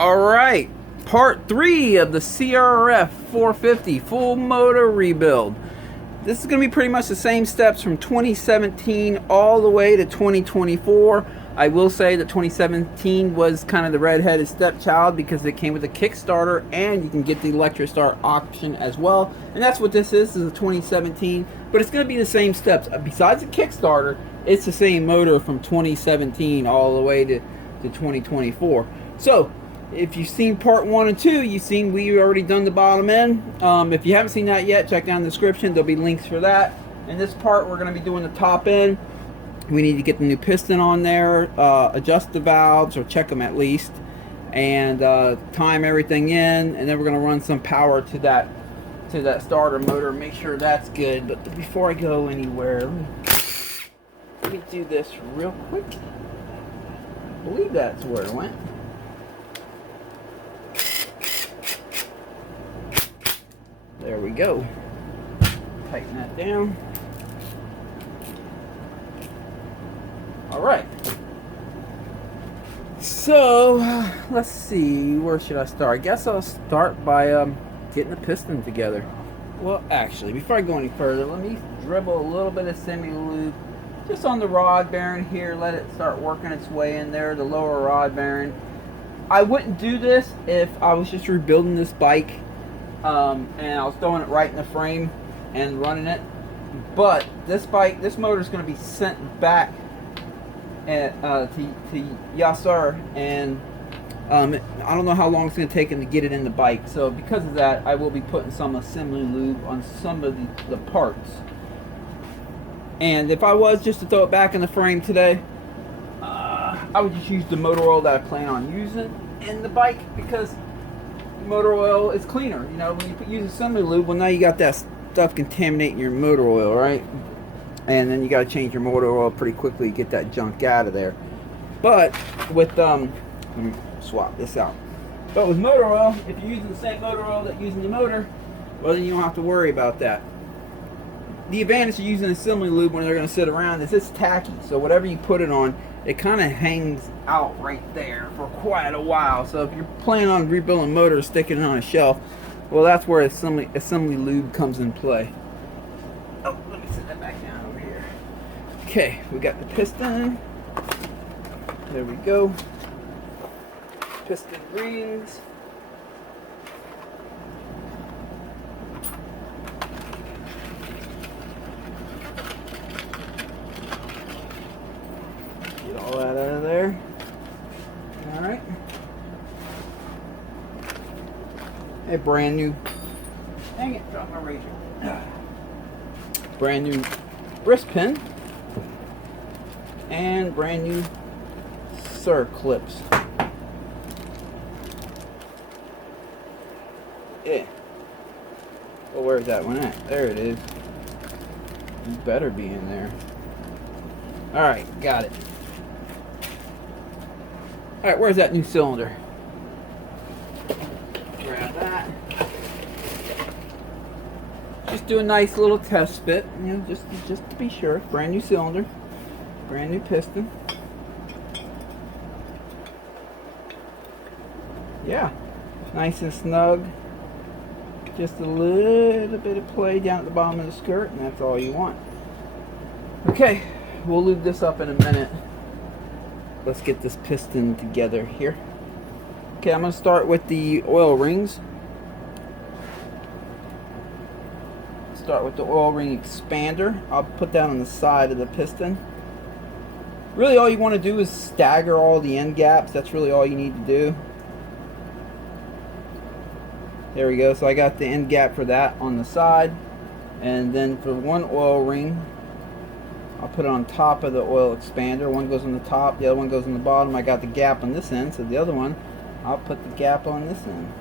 Alright, part 3 of the CRF450 Full Motor Rebuild. This is going to be pretty much the same steps from 2017 all the way to 2024. I will say that 2017 was kind of the red-headed stepchild because it came with a Kickstarter and you can get the electric start option as well. And that's what this is a 2017, but it's going to be the same steps. Besides the Kickstarter, it's the same motor from 2017 all the way to 2024. So, if you've seen part 1 and 2, you've seen we already done the bottom end. If you haven't seen that yet, check down in the description. There'll be links for that. In this part, we're going to be doing the top end. We need to get the new piston on there, adjust the valves, or check them at least, and time everything in. And then we're going to run some power to that starter motor, make sure that's good. But before I go anywhere, let me do this real quick. I believe that's where it went. There we go. Tighten that down. Alright. So, let's see. Where should I start? I guess I'll start by getting the piston together. Well, actually, before I go any further, let me dribble a little bit of semi-lube just on the rod bearing here. Let it start working its way in there, the lower rod bearing. I wouldn't do this if I was just rebuilding this bike. And I was throwing it right in the frame and running it, but this motor is going to be sent back to Yasser, and I don't know how long it's going to take him to get it in the bike. So because of that, I will be putting some assembly lube on some of the parts. And if I was just to throw it back in the frame today, I would just use the motor oil that I plan on using in the bike, because motor oil is cleaner. You know, when you use assembly lube, well, now you got that stuff contaminating your motor oil, right? And then you got to change your motor oil pretty quickly to get that junk out of there. But with let me swap this out. But with motor oil, if you're using the same motor oil that you're using the motor, well, then you don't have to worry about that. The advantage of using assembly lube when they're going to sit around is it's tacky. So whatever you put it on, it kind of hangs out right there for quite a while. So if you're planning on rebuilding motors, sticking it on a shelf, well, that's where assembly lube comes in play. Oh, let me set that back down over here. Okay, we got the piston. There we go. Piston rings. Get all that out of there. Alright. A brand new, dang it, dropped my razor. Brand new wrist pin. And brand new clips. Yeah. Well, where's that one at? There it is. You better be in there. Alright, got it. Alright, where's that new cylinder? Grab that. Just do a nice little test fit, you know, just to be sure. Brand new cylinder, brand new piston. Yeah, nice and snug. Just a little bit of play down at the bottom of the skirt, and that's all you want. Okay, we'll lube this up in a minute. Let's get this piston together here. Okay, I'm going to start with the oil rings. Start with the oil ring expander. I'll put that on the side of the piston. Really all you want to do is stagger all the end gaps. That's really all you need to do. There we go. So I got the end gap for that on the side. And then for one oil ring, I'll put it on top of the oil expander. One goes on the top, the other one goes on the bottom. I got the gap on this end, so the other one, I'll put the gap on this end.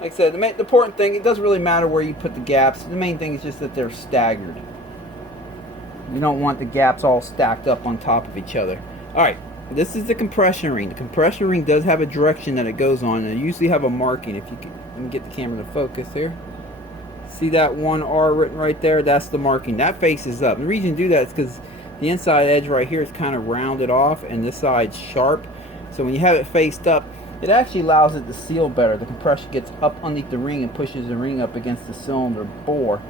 Like I said, the important thing, it doesn't really matter where you put the gaps. The main thing is just that they're staggered. You don't want the gaps all stacked up on top of each other. Alright, this is the compression ring. The compression ring does have a direction that it goes on. And it usually have a marking. If you can get the camera to focus here. See that 1R written right there? That's the marking. That faces up. The reason you do that is because the inside edge right here is kind of rounded off and this side's sharp. So when you have it faced up, it actually allows it to seal better. The compression gets up underneath the ring and pushes the ring up against the cylinder bore.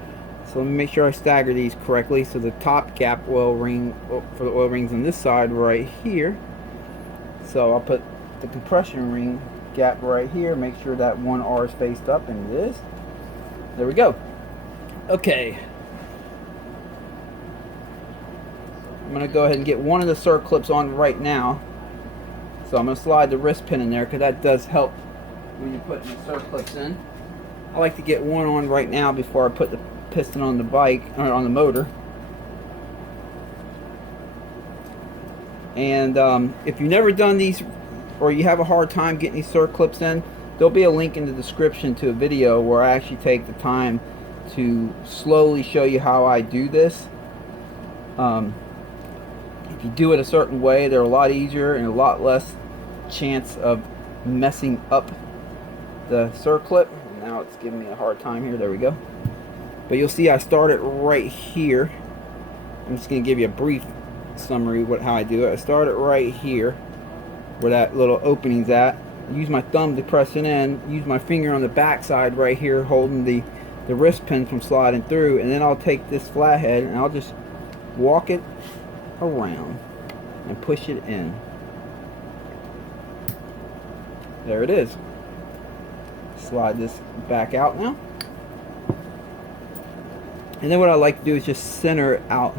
So let me make sure I stagger these correctly. So the top gap oil ring for the oil rings on this side right here. So I'll put the compression ring gap right here, make sure that one R is faced up, and it is. There we go. Okay. I'm going to go ahead and get one of the circlips on right now. So I'm going to slide the wrist pin in there because that does help when you're putting the circlips in. I like to get one on right now before I put the piston on the bike, or on the motor. And if you've never done these, or you have a hard time getting these circlips in, there'll be a link in the description to a video where I actually take the time to slowly show you how I do this. If you do it a certain way, they're a lot easier and a lot less chance of messing up the circlip. Now it's giving me a hard time here. There we go. But you'll see I started right here. I'm just going to give you a brief summary of how I do it. I started right here where that little opening's at. Use my thumb to press it in. Use my finger on the back side right here holding the wrist pin from sliding through, and then I'll take this flathead and I'll just walk it around and push it in. There it is. Slide this back out now. And then what I like to do is just center it out.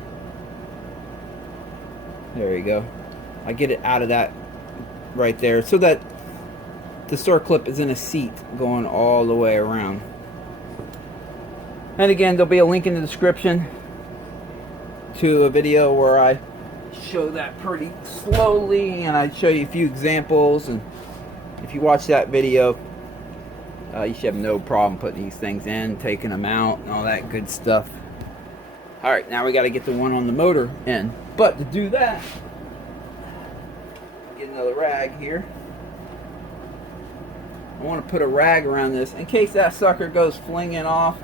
There you go. I get it out of that right there so that the circlip is in a seat going all the way around. And again, there'll be a link in the description to a video where I show that pretty slowly and I show you a few examples, and if you watch that video you should have no problem putting these things in, taking them out, and all that good stuff. Alright, now we got to get the one on the motor in. But to do that, get another rag here. I want to put a rag around this in case that sucker goes flinging off.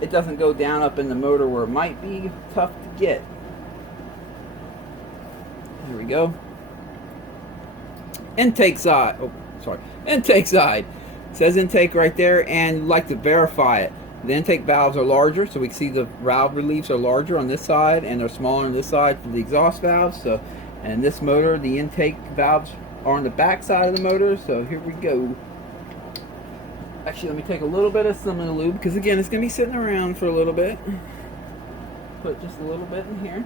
It doesn't go down up in the motor where it might be tough to get. There we go. Intake side. Oh, sorry. Intake side. It says intake right there, and you'd like to verify it. The intake valves are larger, so we can see the valve reliefs are larger on this side, and they're smaller on this side for the exhaust valves. So, and this motor, the intake valves are on the back side of the motor. So here we go. Actually, let me take a little bit of semi lube because again, it's going to be sitting around for a little bit. Put just a little bit in here.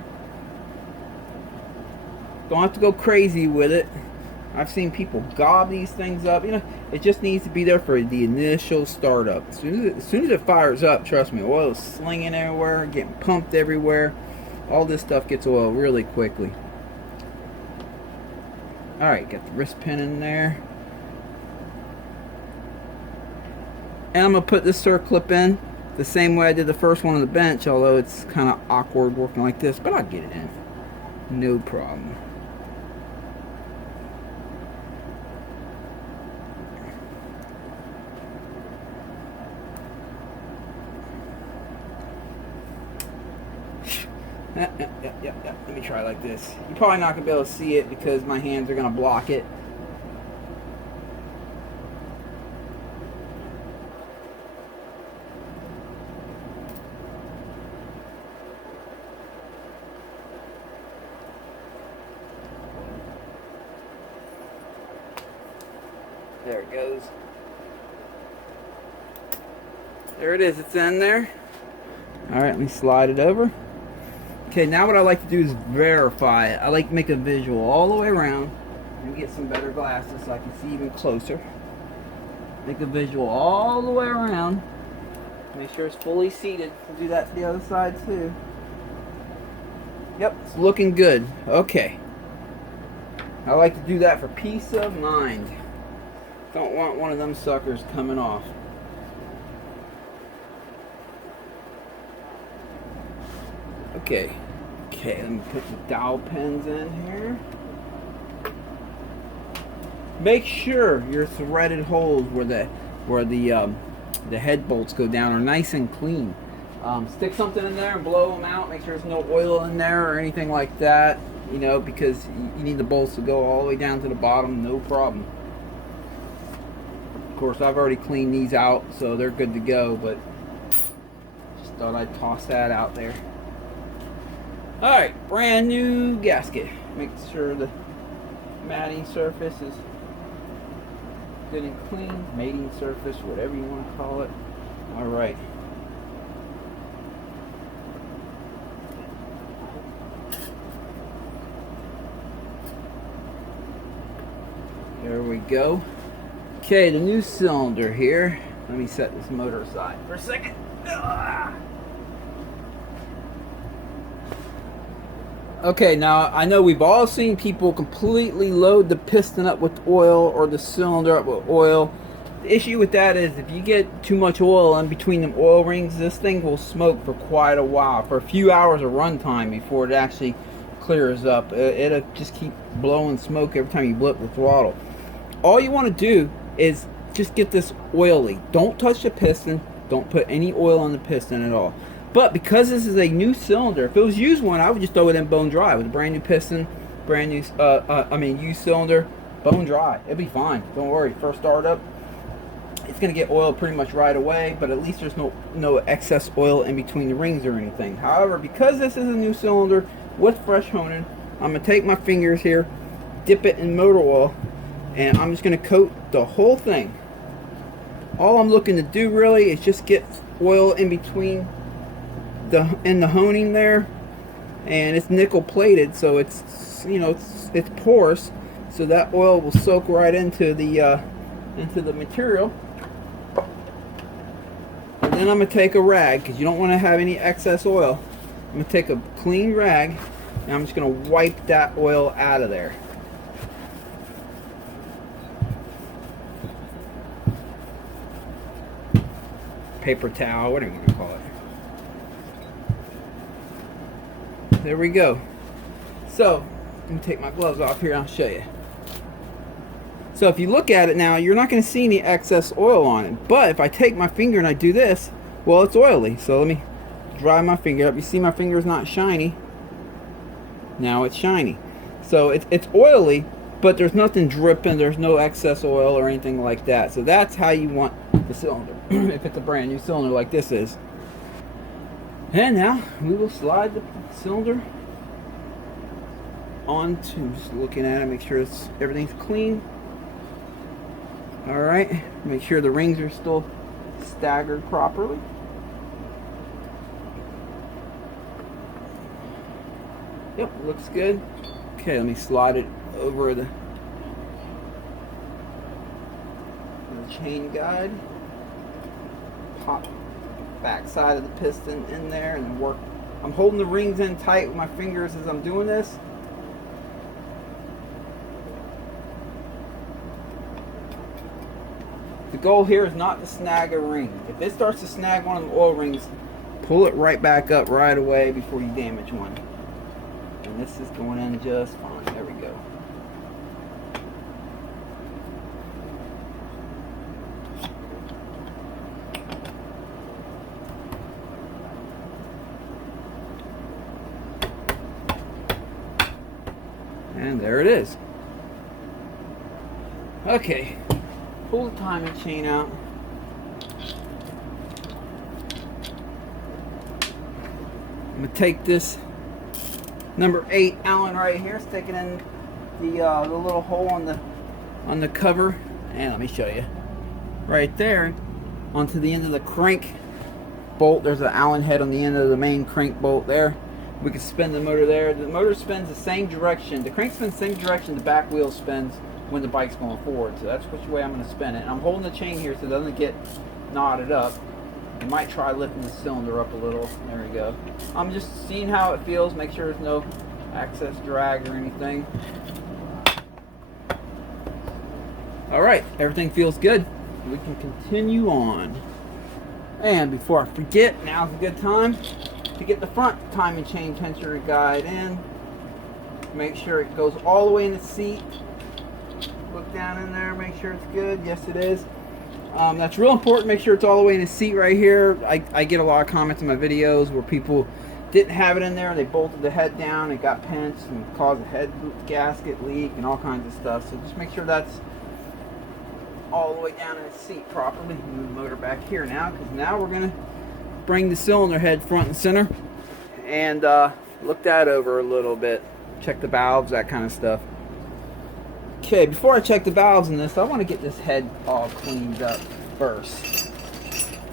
Don't have to go crazy with it. I've seen people gob these things up. You know, it just needs to be there for the initial startup. As soon as it fires up, trust me, oil is slinging everywhere, getting pumped everywhere. All this stuff gets oil really quickly. Alright, got the wrist pin in there. And I'm going to put this circlip in the same way I did the first one on the bench, although it's kind of awkward working like this, but I'll get it in. No problem. Yep. Let me try like this. You're probably not going to be able to see it because my hands are going to block it. There it goes. There it is. It's in there. Alright, let me slide it over. Okay, now what I like to do is verify it. I like to make a visual all the way around. Let me get some better glasses so I can see even closer. Make a visual all the way around. Make sure it's fully seated. We'll do that to the other side too. Yep, it's looking good. Okay. I like to do that for peace of mind. Don't want one of them suckers coming off. Okay, let me put the dowel pins in here. Make sure your threaded holes where the head bolts go down are nice and clean. Stick something in there and blow them out. Make sure there's no oil in there or anything like that, you know, because you need the bolts to go all the way down to the bottom, no problem. Of course, I've already cleaned these out, so they're good to go, but just thought I'd toss that out there. Alright, brand new gasket. Make sure the matting surface is good and clean. Mating surface, whatever you want to call it. Alright. There we go. Okay, the new cylinder here. Let me set this motor aside for a second. Okay, now I know we've all seen people completely load the piston up with oil or the cylinder up with oil. The issue with that is if you get too much oil in between them oil rings, this thing will smoke for quite a while, for a few hours of run time before it actually clears up. It'll just keep blowing smoke every time you blip the throttle. All you want to do is just get this oily. Don't touch the piston. Don't put any oil on the piston at all. But because this is a new cylinder, if it was used one, I would just throw it in bone dry with a brand new piston, brand new, used cylinder, bone dry. It'll be fine. Don't worry. First startup, it's going to get oil pretty much right away, but at least there's no excess oil in between the rings or anything. However, because this is a new cylinder with fresh honing, I'm going to take my fingers here, dip it in motor oil, and I'm just going to coat the whole thing. All I'm looking to do really is just get oil in between the honing there, and it's nickel plated, so it's, you know, it's porous, so that oil will soak right into the material. And then I'm going to take a rag, because you don't want to have any excess oil. I'm going to take a clean rag and I'm just going to wipe that oil out of there. Paper towel, whatever you want to call it. There we go. So, let me take my gloves off here and I'll show you. So if you look at it now, you're not going to see any excess oil on it. But if I take my finger and I do this, well, it's oily. So let me dry my finger up. You see my finger is not shiny. Now it's shiny. So it's oily, but there's nothing dripping. There's no excess oil or anything like that. So that's how you want the cylinder, if it's a brand new cylinder like this is. And now we will slide the cylinder onto, just looking at it, make sure everything's clean. Alright, make sure the rings are still staggered properly. Yep, looks good. Okay, let me slide it over the chain guide. Pop back side of the piston in there and work. I'm holding the rings in tight with my fingers as I'm doing this. The goal here is not to snag a ring. If it starts to snag one of the oil rings, pull it right back up right away before you damage one. And this is going in just fine. There we go. And there it is. Okay, pull the timing chain out. I'm going to take this number 8 Allen right here, stick it in the little hole on the cover, and let me show you. Right there, onto the end of the crank bolt. There's an Allen head on the end of the main crank bolt there. We can spin the motor there. The motor spins the same direction. The crank spins the same direction the back wheel spins when the bike's going forward. So that's which way I'm going to spin it. And I'm holding the chain here so it doesn't get knotted up. You might try lifting the cylinder up a little. There we go. I'm just seeing how it feels. Make sure there's no excess drag or anything. Alright, everything feels good. We can continue on. And before I forget, now's a good time to get the front timing chain tensioner guide in. Make sure it goes all the way in the seat. Look down in there, make sure it's good. Yes, it is. That's real important. Make sure it's all the way in the seat right here. I get a lot of comments in my videos where people didn't have it in there. They bolted the head down. It got pinched and caused a head gasket leak and all kinds of stuff. So just make sure that's all the way down in the seat properly. Move the motor back here now, because now we're going to bring the cylinder head front and center and look that over a little bit. Check the valves, that kind of stuff. Okay, before I check the valves in this, I want to get this head all cleaned up first.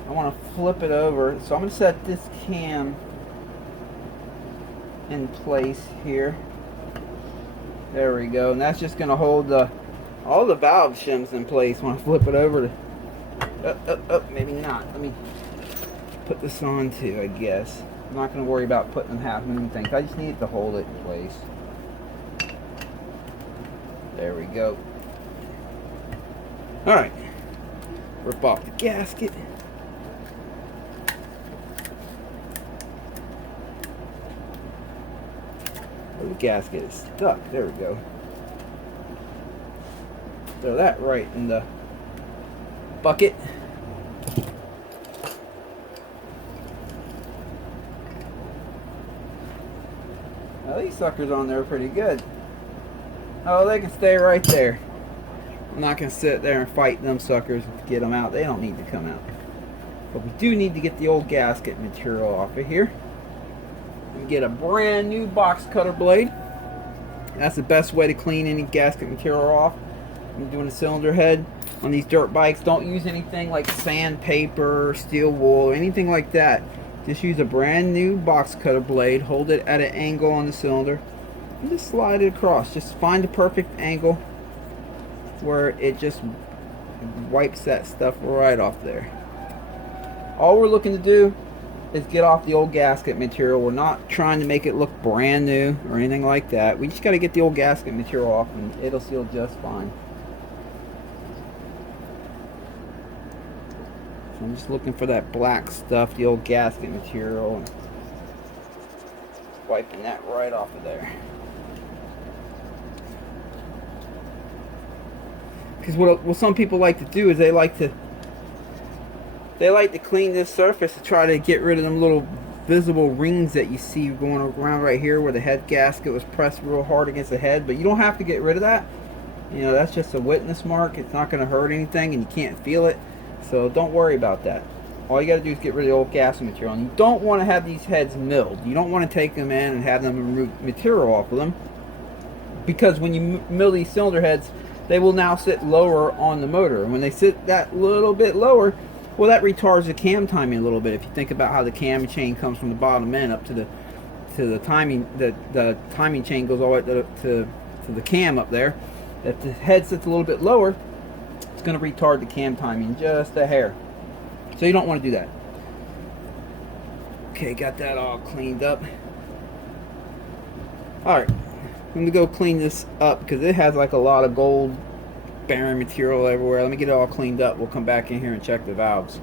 I want to flip it over. So I'm going to set this cam in place here. There we go. And that's just going to hold all the valve shims in place when I flip it over to... maybe not. Let me put this on too, I guess. I'm not going to worry about putting them half moon things. I just need it to hold it in place. There we go. Alright. Rip off the gasket. Oh, the gasket is stuck. There we go. Throw that right in the bucket. Now these suckers on there are pretty good. Oh, they can stay right there. I'm not going to sit there and fight them suckers to get them out. They don't need to come out. But we do need to get the old gasket material off of here. We get a brand new box cutter blade. That's the best way to clean any gasket material off. When you're doing a cylinder head on these dirt bikes, don't use anything like sandpaper, steel wool, or anything like that. Just use a brand new box cutter blade. Hold it at an angle on the cylinder. And just slide it across. Just find the perfect angle where it just wipes that stuff right off there. All we're looking to do is get off the old gasket material. We're not trying to make it look brand new or anything like that. We just got to get the old gasket material off and it'll seal just fine. So I'm just looking for that black stuff, the old gasket material, and wiping that right off of there. Because what some people like to do is they like to clean this surface to try to get rid of them little visible rings that you see going around right here where the head gasket was pressed real hard against the head. But you don't have to get rid of that. You know, that's just a witness mark. It's not going to hurt anything and you can't feel it. So don't worry about that. All you got to do is get rid of the old gasket material. And you don't want to have these heads milled. You don't want to take them in and have them remove material off of them. Because when you mill these cylinder heads, they will now sit lower on the motor. And when they sit that little bit lower, well, that retards the cam timing a little bit. If you think about how the cam chain comes from the bottom end up to the timing, the timing chain goes all the way to the cam up there. If the head sits a little bit lower, it's going to retard the cam timing just a hair. So you don't want to do that. Okay, got that all cleaned up. Alright, I'm going to go clean this up because it has like a lot of gold bearing material everywhere. Let me get it all cleaned up. We'll come back in here and check the valves.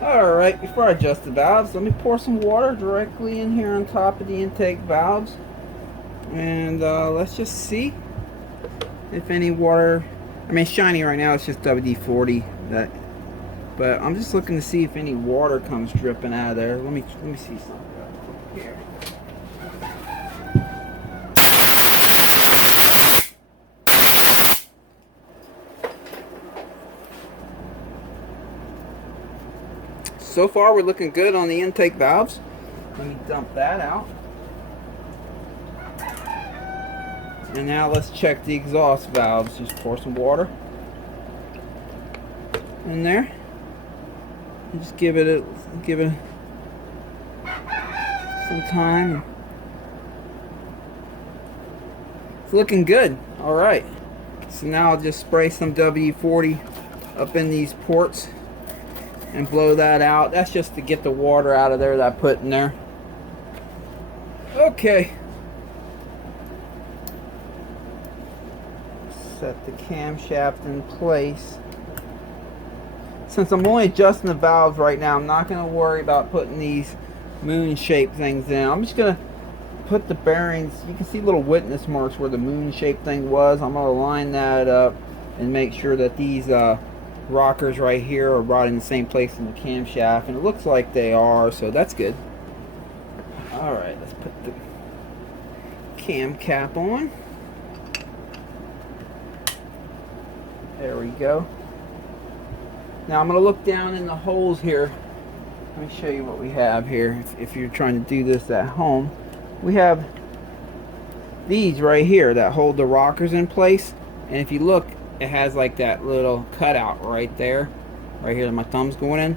Alright, before I adjust the valves, let me pour some water directly in here on top of the intake valves. And let's just see if any water, I mean it's shiny right now, it's just WD-40, but I'm just looking to see if any water comes dripping out of there. Let me see something here. So far we're looking good on the intake valves. Let me dump that out. And now let's check the exhaust valves. Just pour some water in there. And just give it some time. It's looking good. All right. So now I'll just spray some WD-40 up in these ports and blow that out. That's just to get the water out of there that I put in there. Okay. Set the camshaft in place. Since I'm only adjusting the valves right now, I'm not going to worry about putting these moon shaped things in. I'm just going to put the bearings. You can see little witness marks where the moon shaped thing was. I'm going to line that up and make sure that these rockers right here are brought in the same place in the camshaft, and it looks like they are, so that's good. Alright, let's put the cam cap on. There we go. Now I'm going to look down in the holes here. Let me show you what we have here. If you're trying to do this at home, we have these right here that hold the rockers in place. And if you look, it has like that little cutout right there, right here that my thumb's going in.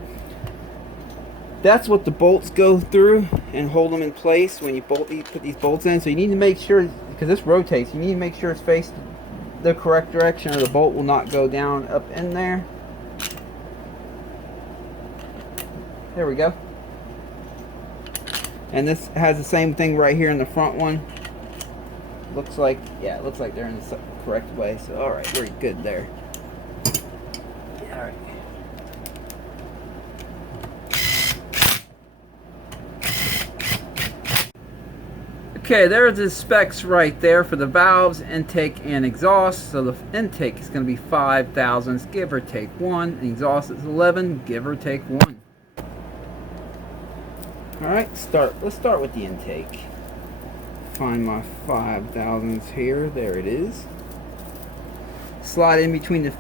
That's what the bolts go through and hold them in place when you put these bolts in. So you need to make sure, because this rotates, you need to make sure it's faced the correct direction, or the bolt will not go down up in there. There we go. And this has the same thing right here in the front one. Looks like, yeah, it looks like they're in the correct way. So all right, very good there. All right. Okay, there's the specs right there for the valves, intake, and exhaust. So the intake is going to be 5 thousandths, give or take 1. The exhaust is 11, give or take 1. Alright, let's start with the intake. Find my 5 thousandths here. There it is. Slide in between the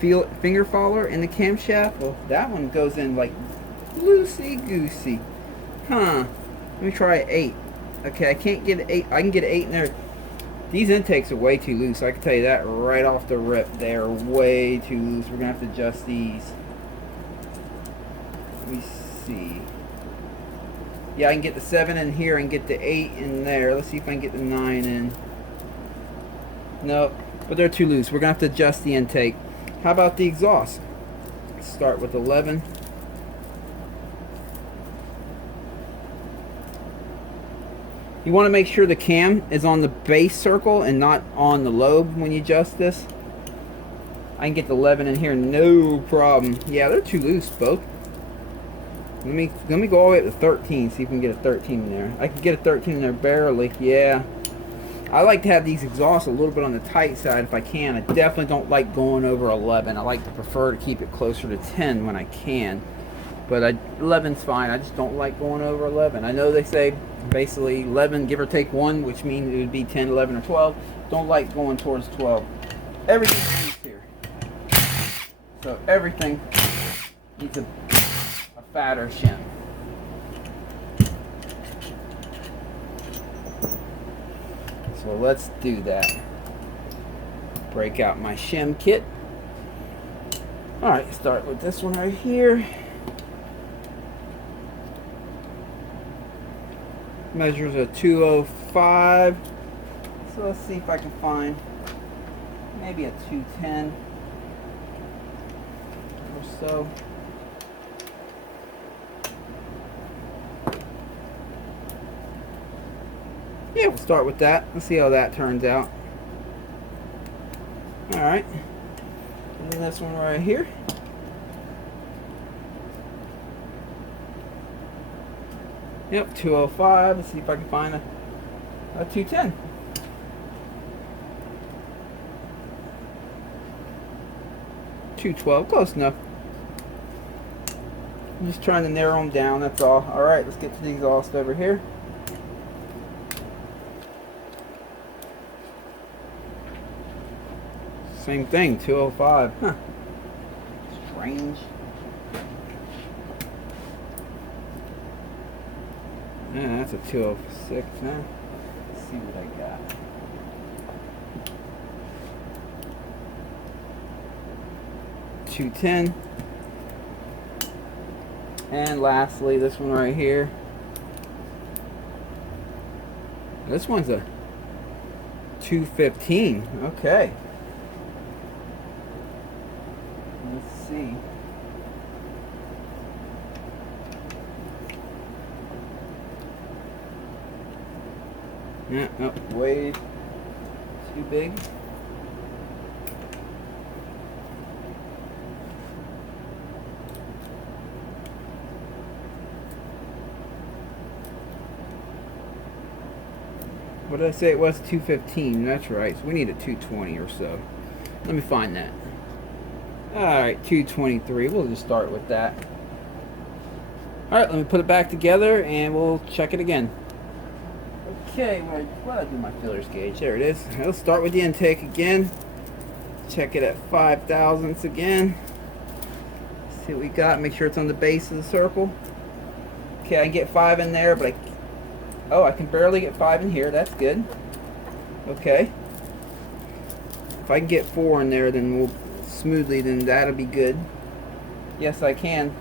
finger follower and the camshaft. Well, that one goes in like loosey-goosey. Huh. Let me try 8. Okay, I can't get 8. I can get 8 in there. These intakes are way too loose. I can tell you that right off the rip. They are way too loose. We're going to have to adjust these. Let me see. Yeah, I can get the 7 in here and get the 8 in there. Let's see if I can get the 9 in. Nope, but they're too loose. We're going to have to adjust the intake. How about the exhaust? Let's start with 11. You want to make sure the cam is on the base circle and not on the lobe when you adjust this. I can get the 11 in here, no problem. Yeah, they're too loose, both. Let me go all the way up to 13, see if we can get a 13 in there. I can get a 13 in there barely, yeah. I like to have these exhausts a little bit on the tight side if I can. I definitely don't like going over 11. I like to prefer to keep it closer to 10 when I can. But 11's fine. I just don't like going over 11. I know they say basically 11, give or take 1, which means it would be 10, 11, or 12. Don't like going towards 12. Everything's loose here. So everything needs a fatter shim. So let's do that. Break out my shim kit. Alright, start with this one right here. Measures a 205. So let's see if I can find maybe a 210 or so. Yeah, we'll start with that. Let's see how that turns out. Alright. And then this one right here. Yep, 205. Let's see if I can find a 210. $212, close enough. I'm just trying to narrow them down, that's all. Alright, let's get to the exhaust over here. Same thing, 205. Huh. Strange. Yeah, that's a 206 now. Let's see what I got. $210. And lastly, this one right here. This one's a 215. Okay. Let's see. Yeah, no, way too big. What did I say it was? 215. That's right. So we need a 220 or so. Let me find that. Alright, 223. We'll just start with that. Alright, let me put it back together and we'll check it again. Okay, what did I do my feelers gauge? There it is. Let's start with the intake again. Check it at 5 thousandths again. See what we got. Make sure it's on the base of the circle. Okay, I can get 5 in there, but I can barely get 5 in here. That's good. Okay. If I can get 4 in there, then we'll smoothly, then that'll be good. Yes, I can.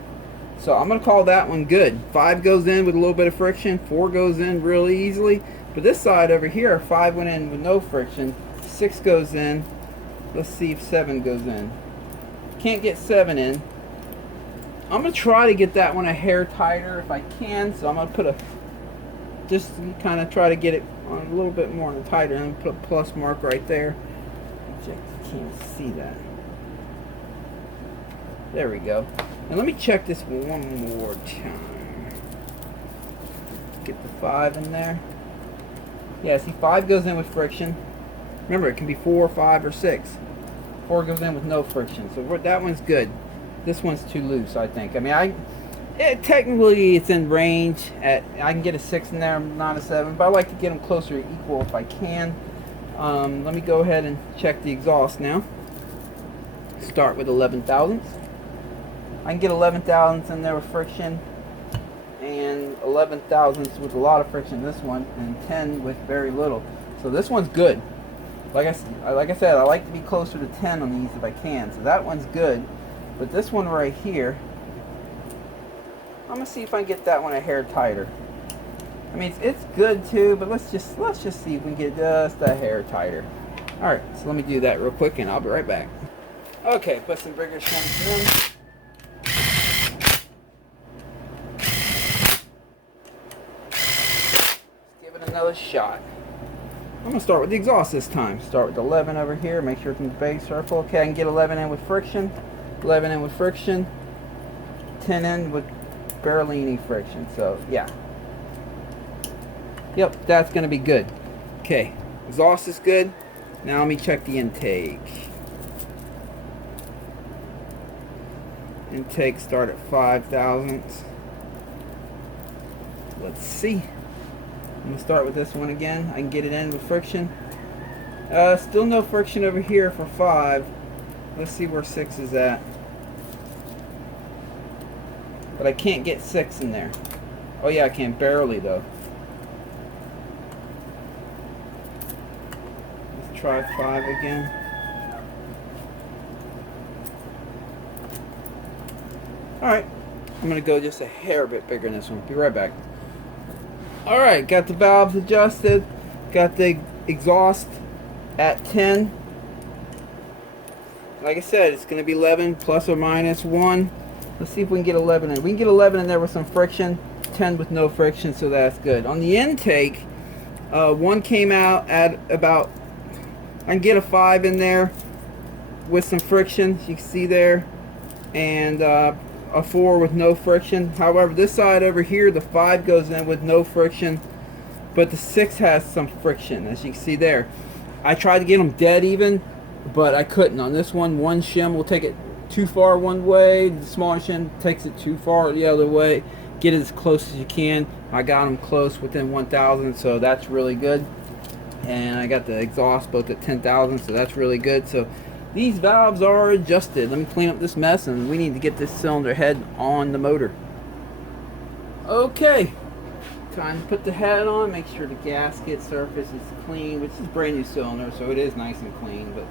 So I'm gonna call that one good. 5 goes in with a little bit of friction. 4 goes in really easily. But this side over here, 5 went in with no friction. 6 goes in. Let's see if 7 goes in. Can't get 7 in. I'm gonna try to get that one a hair tighter if I can. So I'm gonna put just kind of try to get it on a little bit more tighter, and put a plus mark right there. You can't see that. There we go. And let me check this one more time. Get the 5 in there. Yeah, see, 5 goes in with friction. Remember, it can be 4, 5, or 6. 4 goes in with no friction. So that one's good. This one's too loose, I think. I mean, technically it's in range. I can get a 6 in there, not a 7. But I like to get them closer to equal if I can. Let me go ahead and check the exhaust now. Start with 11 thousandths. I can get 11 thousandths in there with friction, and 11 thousandths with a lot of friction this one, and 10 with very little. So this one's good. Like I said, I like to be closer to 10 on these if I can. So that one's good. But this one right here, I'm gonna see if I can get that one a hair tighter. I mean, it's good too, but let's just see if we can get just a hair tighter. All right, so let me do that real quick, and I'll be right back. Okay, put some bigger shims in. Another shot. I'm gonna start with the exhaust this time. Start with 11 over here. Make sure it's in the base circle. Okay, I can get 11 in with friction. 11 in with friction. 10 in with barely any friction. So yeah. Yep, that's gonna be good. Okay, exhaust is good. Now let me check the intake. Intake start at 5 thousandths. Let's see. I'm going to start with this one again. I can get it in with friction. Still no friction over here for 5. Let's see where 6 is at. But I can't get 6 in there. Oh yeah, I can, barely though. Let's try 5 again. Alright, I'm going to go just a hair bit bigger in this one. Be right back. Alright, got the valves adjusted, got the exhaust at 10. Like I said, it's going to be 11 plus or minus 1. Let's see if we can get 11 in. We can get 11 in there with some friction, 10 with no friction, so that's good. On the intake, 1 came out at about, I can get a 5 in there with some friction, you can see there, and a 4 with no friction. However, this side over here, the 5 goes in with no friction, but the 6 has some friction, as you can see there. I tried to get them dead even, but I couldn't. On this one shim will take it too far one way, the smaller shim takes it too far the other way. Get it as close as you can. I got them close within 1,000, so that's really good. And I got the exhaust both at 10,000, so that's really good. So these valves are adjusted. Let me clean up this mess, and we need to get this cylinder head on the motor. Okay, time to put the head on. Make sure the gasket surface is clean, which is a brand new cylinder, so it is nice and clean. But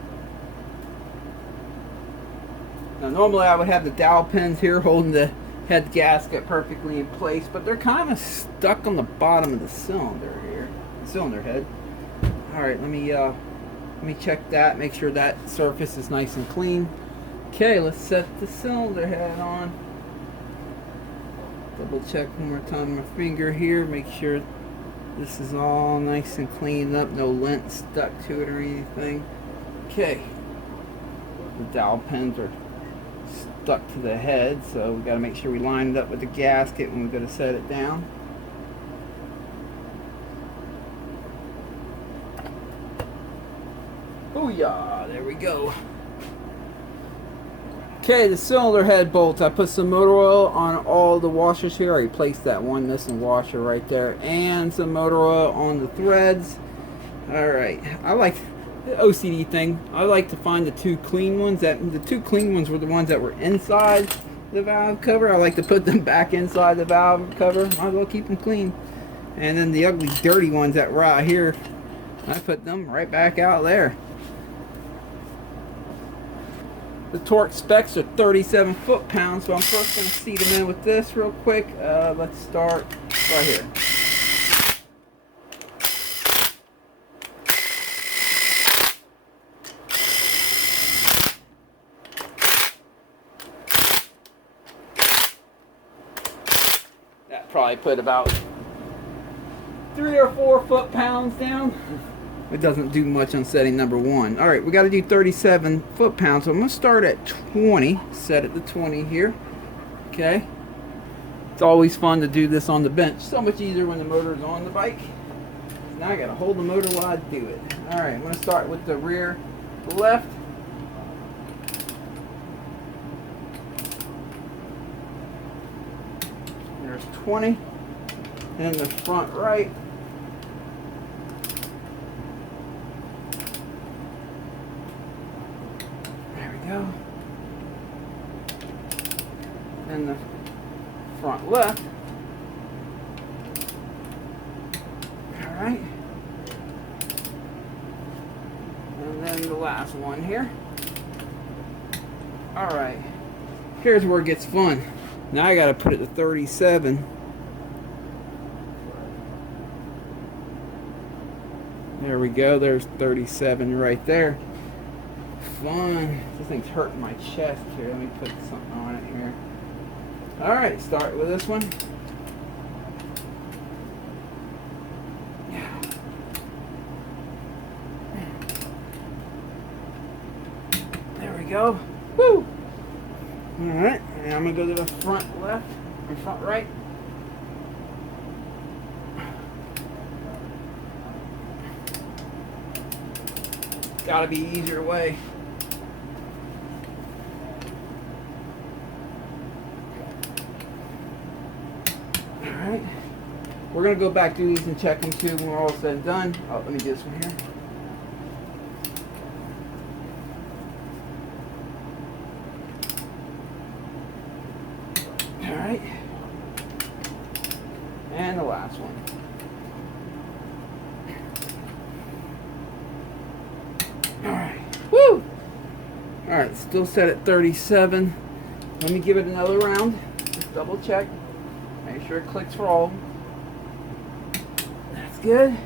now normally I would have the dowel pins here holding the head gasket perfectly in place, but they're kind of stuck on the bottom of the cylinder here, cylinder head. All right, let me check that, make sure that surface is nice and clean. Okay, let's set the cylinder head on. Double check one more time my finger here, make sure this is all nice and cleaned up, no lint stuck to it or anything. Okay, the dowel pins are stuck to the head, so we got to make sure we line it up with the gasket when we go to set it down. Booyah! There we go. Okay, the cylinder head bolts. I put some motor oil on all the washers here. I replaced that one missing washer right there, and some motor oil on the threads. Alright, I like the OCD thing. I like to find the two clean ones. The two clean ones were the ones that were inside the valve cover. I like to put them back inside the valve cover. Might as well keep them clean. And then the ugly, dirty ones that were out here, I put them right back out there. The torque specs are 37 foot-pounds, so I'm first going to seat them in with this real quick. Let's start right here. That probably put about 3 or 4 foot-pounds down. It doesn't do much on setting number 1. Alright, we got to do 37 foot-pounds, so I'm going to start at 20. Set it to 20 here. Okay. It's always fun to do this on the bench. So much easier when the motor is on the bike. Now I got to hold the motor while I do it. Alright, I'm going to start with the rear left. There's 20. And the front right. Go. And the front left. Alright. And then the last one here. Alright. Here's where it gets fun. Now I gotta put it to 37. There we go. There's 37 right there. Fun. This thing's hurting my chest here. Let me put something on it here. Alright, start with this one. There we go. Woo! Alright, and I'm going to go to the front left and front right. Gotta be easier way. Alright. We're going to go back through these and check them too when we're all said and done. Oh, let me do this one here. Alright. And the last one. Alright. Woo! Alright, still set at 37. Let me give it another round. Just double check. Make sure it clicks for all. That's good.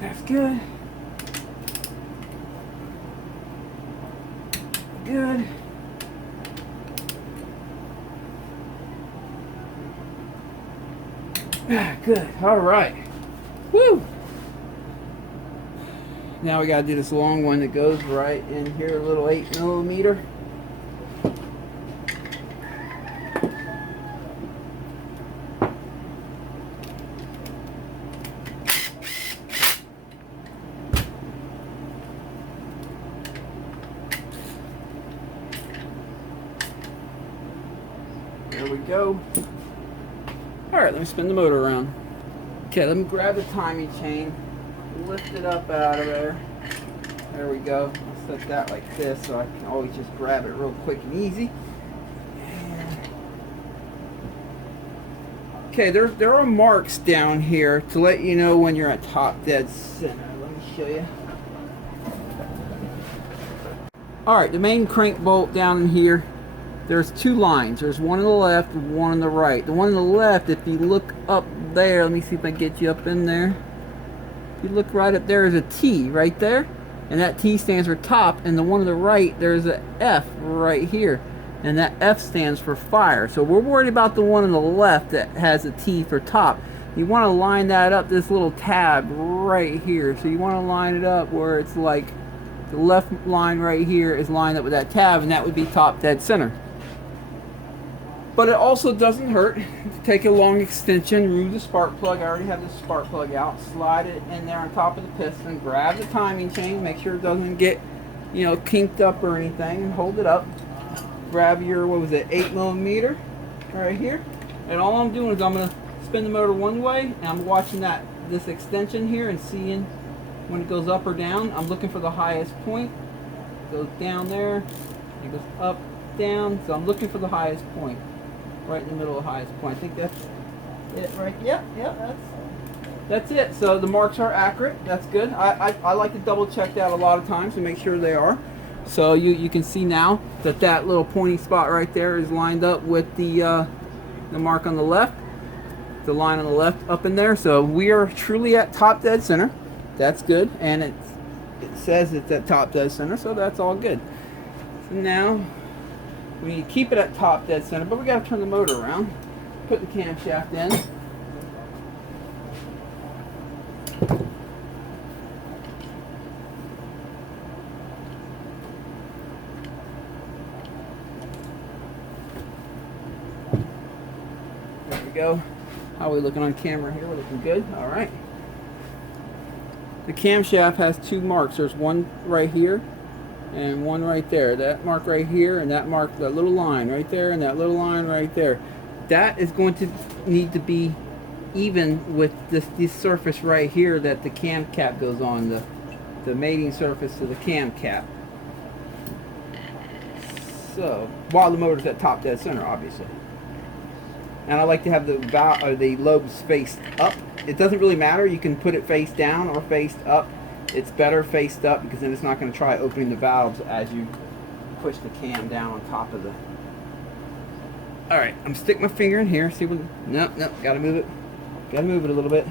That's good. Good. Good. All right. Woo! Now we gotta do this long one that goes right in here, a little 8mm. There we go. Alright, let me spin the motor around. Okay, let me grab the timing chain, lift it up out of there. There we go. I'll set that like this so I can always just grab it real quick and easy. Okay, there are marks down here to let you know when you're at top dead center. Let me show you. Alright, the main crank bolt down in here, there's two lines. There's one on the left and one on the right. The one on the left, if you look up there, let me see if I can get you up in there. If you look right up there, is a T right there. And that T stands for top. And the one on the right, there's a F right here. And that F stands for fire. So we're worried about the one on the left that has a T for top. You want to line that up, this little tab right here. So you want to line it up where it's like the left line right here is lined up with that tab, and that would be top dead center. But it also doesn't hurt to take a long extension, remove the spark plug. I already have the spark plug out. Slide it in there on top of the piston. Grab the timing chain. Make sure it doesn't get, you know, kinked up or anything. And hold it up. Grab your, what was it, 8mm right here. And all I'm doing is I'm going to spin the motor one way. And I'm watching this extension here and seeing when it goes up or down. I'm looking for the highest point. It goes down there. It goes up, down. So I'm looking for the highest point. Right in the middle of the highest point. I think that's it right. Yep, that's it. So the marks are accurate. That's good. I like to double check that a lot of times to make sure they are. So you can see now that little pointy spot right there is lined up with the mark on the left. The line on the left up in there. So we are truly at top dead center. That's good. And it says it's at top dead center, so that's all good. So now we need to keep it at top dead center, but we got to turn the motor around. Put the camshaft in. There we go. How are we looking on camera here? We're looking good. All right. The camshaft has two marks. There's one right here and one right there. That mark right here and that mark, that little line right there and that little line right there. That is going to need to be even with this surface right here that the cam cap goes on, the mating surface to the cam cap. So while the motor's at top dead center, obviously. And I like to have the lobes faced up. It doesn't really matter. You can put it face down or faced up. It's better faced up because then it's not going to try opening the valves as you push the cam down on top of the... Alright, I'm sticking my finger in here. See what... No, gotta move it. Gotta move it a little bit.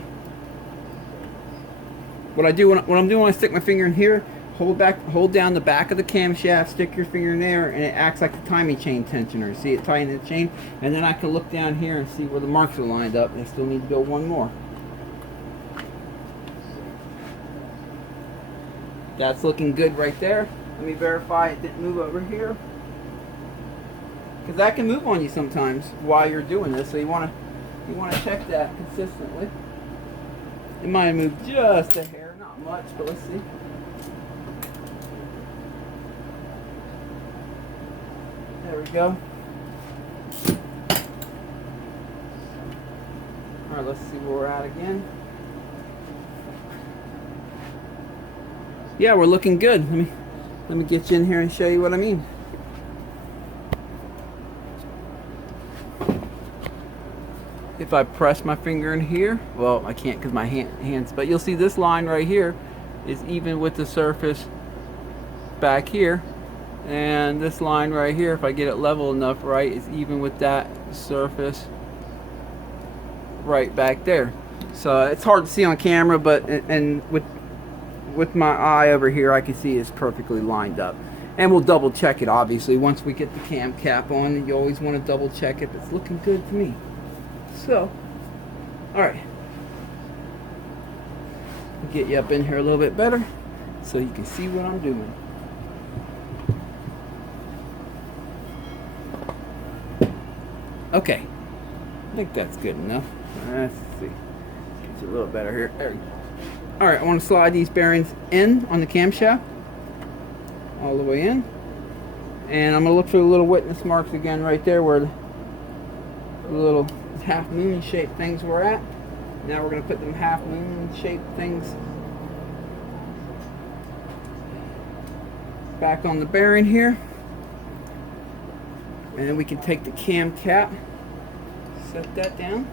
What I do when I'm doing when I stick my finger in here, hold down the back of the camshaft, stick your finger in there, and it acts like the timing chain tensioner. See it tighten the chain? And then I can look down here and see where the marks are lined up, and I still need to build one more. That's looking good right there. Let me verify it didn't move over here. Because that can move on you sometimes while you're doing this, so you want to check that consistently. It might have moved just a hair, not much, but let's see. There we go. Alright, let's see where we're at again. Yeah, we're looking good. Let me get you in here and show you what I mean. If I press my finger in here, well, I can't because my hands, but you'll see this line right here is even with the surface back here, and this line right here, if I get it level enough, right, is even with that surface right back there. So it's hard to see on camera, but and with my eye over here, I can see it's perfectly lined up. And we'll double check it, obviously. Once we get the cam cap on, you always want to double check if it's looking good to me. So, alright. Get you up in here a little bit better so you can see what I'm doing. Okay. I think that's good enough. Let's see. Get you a little better here. There we go. Alright, I want to slide these bearings in on the camshaft. All the way in. And I'm going to look for the little witness marks again right there where the little half moon shaped things were at. Now we're going to put them half moon shaped things back on the bearing here. And then we can take the cam cap, set that down.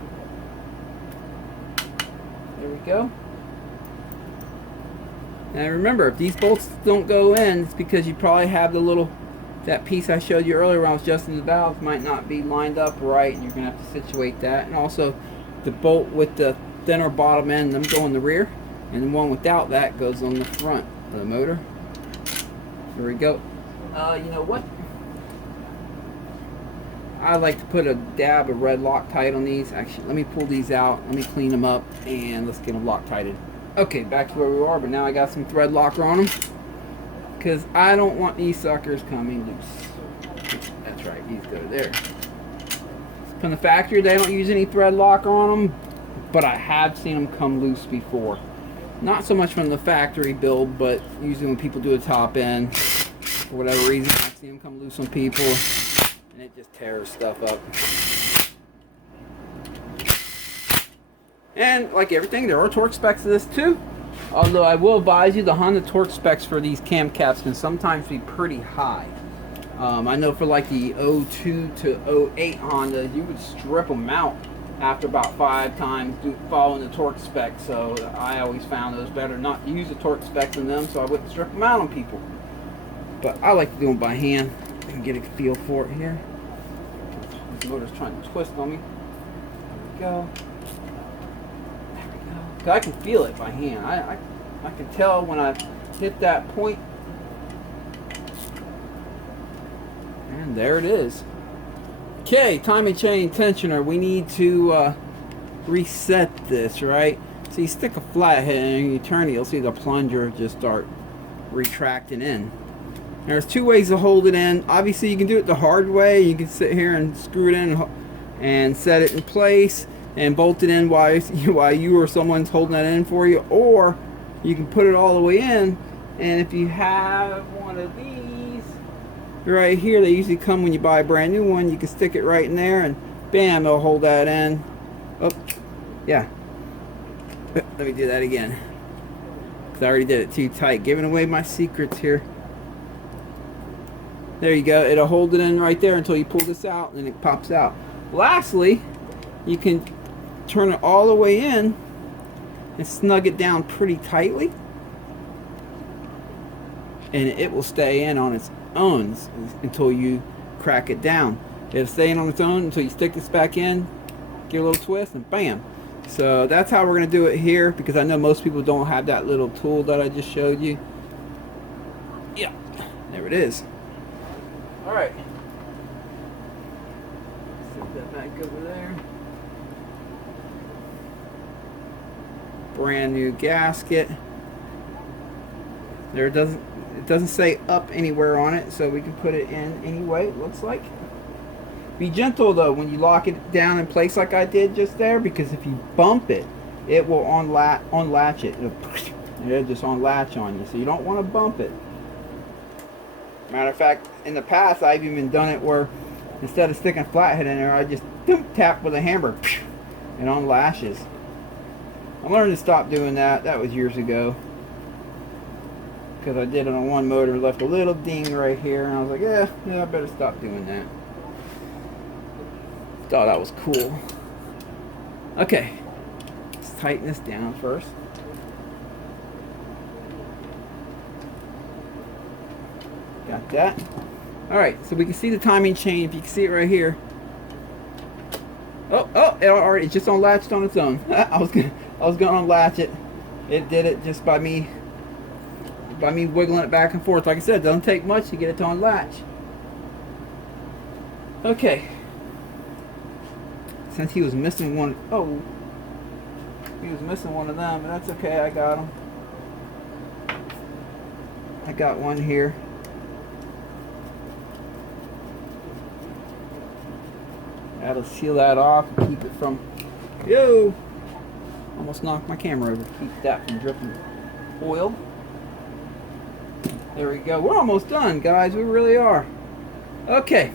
There we go. Now remember, if these bolts don't go in, it's because you probably have that piece I showed you earlier when I was adjusting the valves might not be lined up right, and you're going to have to situate that. And also, the bolt with the thinner bottom end, them go in the rear, and the one without that goes on the front of the motor. There we go. You know what? I like to put a dab of red Loctite on these. Actually, let me pull these out, let me clean them up, and let's get them Loctited. Okay, back to where we are, but now I got some thread locker on them because I don't want these suckers coming loose. That's right, these go there. From the factory, they don't use any thread locker on them, but I have seen them come loose before. Not so much from the factory build, but usually when people do a top end, for whatever reason, I've seen them come loose on people, and it just tears stuff up. And like everything, there are torque specs to this too. Although I will advise you, the Honda torque specs for these cam caps can sometimes be pretty high. I know for like the 02 to 08 Honda, you would strip them out after about 5 times following the torque specs. So I always found those better not to use the torque specs in them, so I wouldn't strip them out on people. But I like to do them by hand and get a feel for it here. This motor's trying to twist on me. There we go. There we go. 'Cause I can feel it by hand. I can tell when I hit that point. And there it is. Okay, timing chain tensioner. We need to reset this, right? So you stick a flathead in and you turn it, you'll see the plunger just start retracting in. There's 2 ways to hold it in. Obviously you can do it the hard way. You can sit here and screw it in and set it in place and bolt it in while you or someone's holding that in for you, or you can put it all the way in, and if you have one of these right here, they usually come when you buy a brand new one, you can stick it right in there and bam, it'll hold that in. Oh, yeah. Let me do that again, because I already did it too tight. Giving away my secrets here. There you go. It'll hold it in right there until you pull this out and it pops out. Lastly, you can turn it all the way in and snug it down pretty tightly, and it will stay in on its own until you crack it down. It'll stay in on its own until you stick this back in, give a little twist, and bam. So that's how we're going to do it here, because I know most people don't have that little tool that I just showed you. Yeah, there it is. Alright, set that back over there. Brand new gasket. There, it doesn't say up anywhere on it, so we can put it in any way it looks like. Be gentle though when you lock it down in place like I did just there, because if you bump it, it will unlatch it. It'll just unlatch on you, so you don't want to bump it. Matter of fact, in the past I've even done it where instead of sticking a flathead in there, I just tap with a hammer and unlashes. I learned to stop doing that. That was years ago, because I did it on one motor, left a little ding right here, and I was like, yeah, I better stop doing that. Thought that was cool. Okay, let's tighten this down first. Got that. Alright, so we can see the timing chain, if you can see it right here. Oh, it's just unlatched on its own. I was gonna unlatch it. It did it just by me wiggling it back and forth. Like I said, it doesn't take much to get it to unlatch. Okay. Since he was missing one, he was missing one of them, but that's okay, I got him. I got one here. That'll seal that off and keep it from, almost knocked my camera over. Keep that from dripping oil. There we go. We're almost done, guys. We really are. Okay.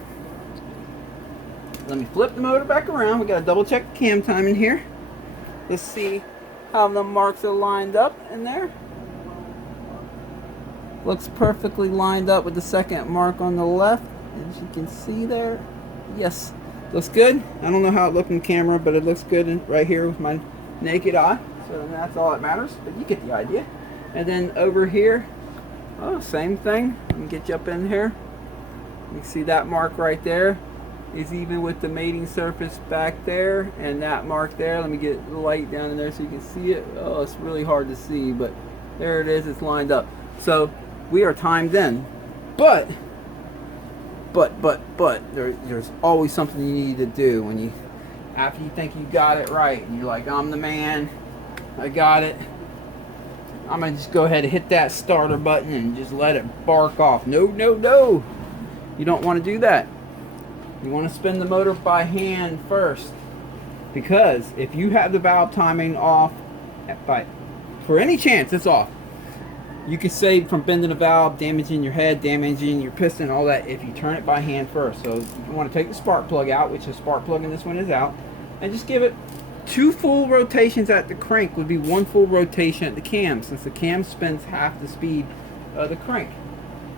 Let me flip the motor back around. We got to double check the cam timing here. Let's see how the marks are lined up in there. Looks perfectly lined up with the second mark on the left, as you can see there. Yes. Looks good. I don't know how it looked in camera, but it looks good right here with my naked eye. So that's all that matters, but you get the idea. And then over here, same thing. Let me get you up in here. You can see that mark right there is even with the mating surface back there, and that mark there. Let me get the light down in there so you can see it. Oh, it's really hard to see, but there it is. It's lined up. So we are timed in. But there's always something you need to do when you, after you think you got it right, and you're like, I'm the man, I got it, I'm gonna just go ahead and hit that starter button and just let it bark off. No, you don't want to do that. You want to spin the motor by hand first, because if you have the valve timing off, for any chance it's off, you can save from bending the valve, damaging your head, damaging your piston, all that, if you turn it by hand first. So you want to take the spark plug out, which the spark plug in this one is out, and just give it 2 full rotations at the crank. Would be 1 full rotation at the cam, since the cam spins half the speed of the crank.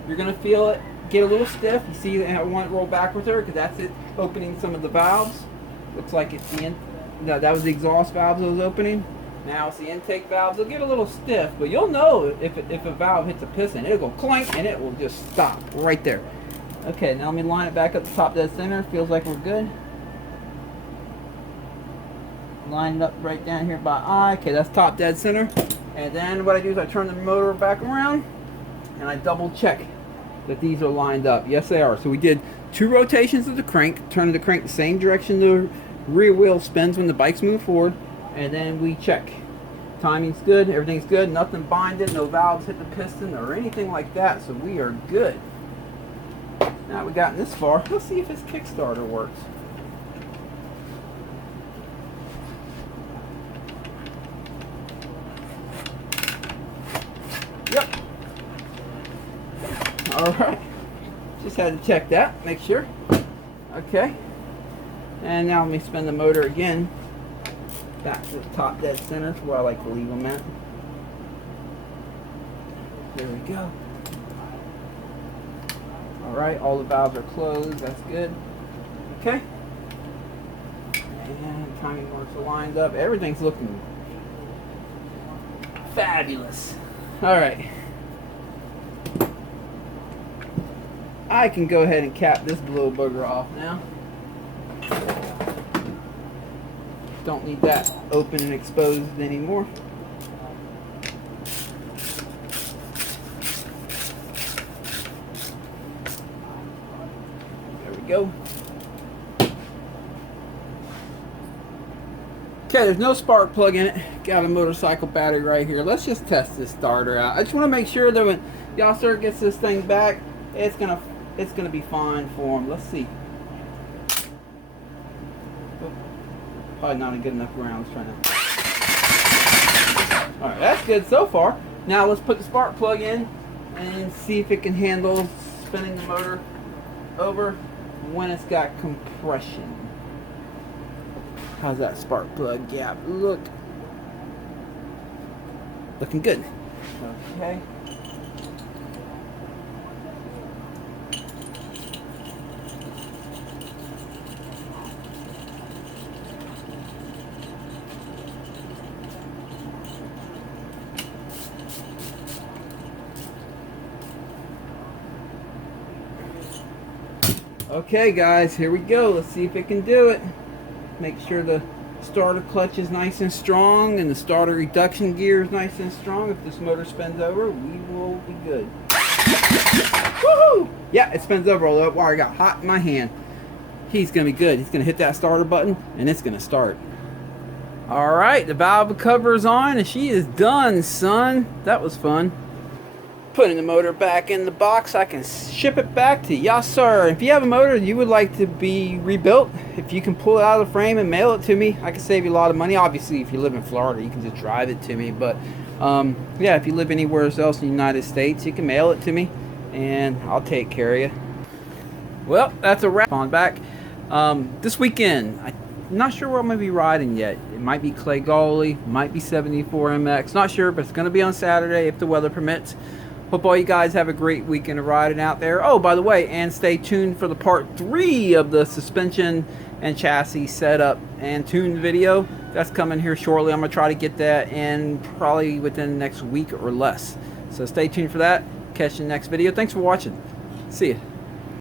You're going to feel it get a little stiff. You see how I want it roll backwards there, because that's it opening some of the valves. Looks like it's the no, that was the exhaust valves it was opening. Now it's the intake valves. It'll get a little stiff, but you'll know if a valve hits a piston. It'll go clank and it will just stop right there. Okay, now let me line it back up the top dead center. Feels like we're good. Line it up right down here by eye. Okay, that's top dead center. And then what I do is I turn the motor back around and I double check that these are lined up. Yes, they are. So we did 2 rotations of the crank, turning the crank the same direction the rear wheel spins when the bikes move forward, and then we check. Timing's good, everything's good, nothing binded, no valves hit the piston or anything like that, so we are good. Now we've gotten this far, let's see if this Kickstarter works. Yep. Alright. Just had to check that, make sure. Okay. And now let me spin the motor again. Back to the top dead center, that's where I like to leave them at. There we go. Alright, all the valves are closed, that's good. Okay. And timing marks are lined up. Everything's looking fabulous. Alright. I can go ahead and cap this little booger off now. Don't need that open and exposed anymore. There we go. Okay, there's no spark plug in it. Got a motorcycle battery right here. Let's just test this starter out. I just want to make sure that when Yasser gets this thing back, it's gonna be fine for him. Let's see. Probably not a good enough ground. Let's try now. Alright, that's good so far. Now let's put the spark plug in and see if it can handle spinning the motor over when it's got compression. How's that spark plug gap look? Looking good. Okay. Okay guys, here we go. Let's see if it can do it. Make sure the starter clutch is nice and strong and the starter reduction gear is nice and strong. If this motor spins over, we will be good. Woohoo! Yeah, it spins over, although that wire got hot in my hand. He's gonna be good. He's gonna hit that starter button and it's gonna start. Alright, the valve cover is on and she is done, son. That was fun. Putting the motor back in the box, I can ship it back to Yasser. If you have a motor you would like to be rebuilt, if you can pull it out of the frame and mail it to me, I can save you a lot of money. Obviously, if you live in Florida, you can just drive it to me. But yeah, if you live anywhere else in the United States, you can mail it to me, and I'll take care of you. Well, that's a wrap. On back. This weekend, I'm not sure where I'm going to be riding yet. It might be Clay Gully, might be 74 MX. Not sure, but it's going to be on Saturday if the weather permits. Hope all you guys have a great weekend of riding out there. Oh, by the way, and stay tuned for the part 3 of the suspension and chassis setup and tune video. That's coming here shortly. I'm going to try to get that in probably within the next week or less. So stay tuned for that. Catch you in the next video. Thanks for watching. See ya.